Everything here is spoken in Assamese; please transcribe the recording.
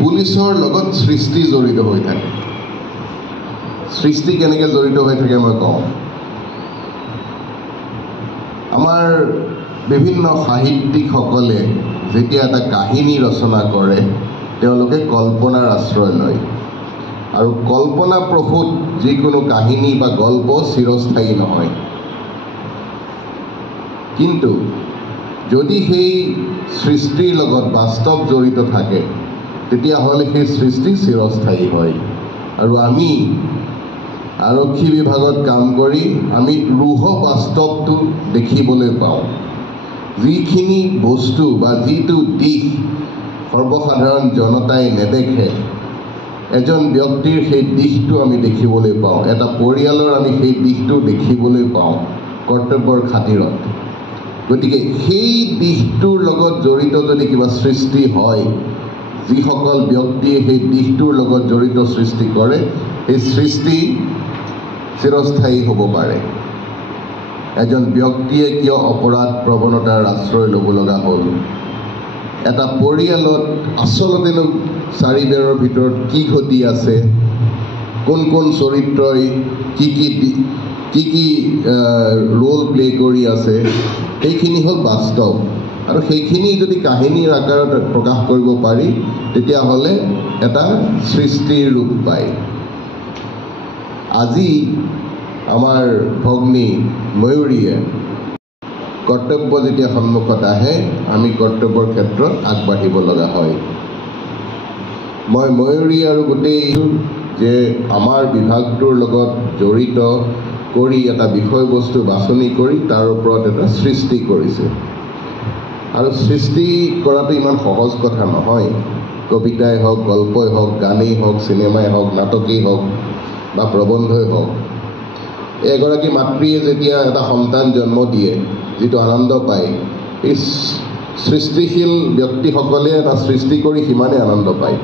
পুলিচৰ লগত সৃষ্টি জড়িত হৈ থাকে। সৃষ্টি কেনেকৈ জড়িত হৈ থাকে মই কওঁ। আমাৰ বিভিন্ন সাহিত্যিকসকলে যেতিয়া এটা কাহিনী ৰচনা কৰে তেওঁলোকে কল্পনাৰ আশ্ৰয় লয় আৰু কল্পনা প্ৰসূত যিকোনো কাহিনী বা গল্প চিৰস্থায়ী নহয়। কিন্তু যদি সেই সৃষ্টিৰ লগত বাস্তৱ জড়িত থাকে তেতিয়াহ'লে সেই সৃষ্টি চিৰস্থায়ী হয়। আৰু আমি আৰক্ষী বিভাগত কাম কৰি আমি ৰূঢ় বাস্তৱটো দেখিবলৈ পাওঁ। যিখিনি বস্তু বা যিটো দিশ সৰ্বসাধাৰণ জনতাই নেদেখে এজন ব্যক্তিৰ সেই দিশটো আমি দেখিবলৈ পাওঁ। এটা পৰিয়ালৰ আমি সেই দিশটো দেখিবলৈ পাওঁ কৰ্তব্যৰ খাতিৰত। গতিকে সেই দিশটোৰ লগত জড়িত যদি কিবা সৃষ্টি হয়, যিসকল ব্যক্তিয়ে সেই দিশটোৰ লগত জড়িত সৃষ্টি কৰে সেই সৃষ্টি চিৰস্থায়ী হ'ব পাৰে। এজন ব্যক্তিয়ে কিয় অপৰাধ প্ৰৱণতাৰ আশ্ৰয় ল'ব লগা হ'ল, এটা পৰিয়ালত আচলতেনো চাৰিবেৰৰ ভিতৰত কি ঘটি আছে, কোন কোন চৰিত্ৰই কি কি ৰোল প্লে কৰি আছে, সেইখিনি হ'ল বাস্তৱ। আৰু সেইখিনি যদি কাহিনীৰ আকাৰত প্ৰকাশ কৰিব পাৰি তেতিয়াহ'লে এটা সৃষ্টিৰ ৰূপ পায়। আজি আমাৰ ভগ্নী ময়ূৰীয়ে কৰ্তব্য যেতিয়া সন্মুখত আহে আমি কৰ্তব্যৰ ক্ষেত্ৰত আগবাঢ়িব লগা হয়। মই ময়ূৰী আৰু গোটেই যে আমাৰ বিভাগটোৰ লগত জড়িত কৰি এটা বিষয়বস্তু বাছনি কৰি তাৰ ওপৰত এটা সৃষ্টি কৰিছে। আৰু সৃষ্টি কৰাটো ইমান সহজ কথা নহয়। কবিতাই হওক, গল্পই হওক, গানেই হওক, চিনেমাই হওক, নাটকেই হওক বা প্ৰবন্ধই হওক। এগৰাকী মাতৃয়ে যেতিয়া এটা সন্তান জন্ম দিয়ে যিটো আনন্দ পায়, এই সৃষ্টিশীল ব্যক্তিসকলে এটা সৃষ্টি কৰি সিমানেই আনন্দ পায়।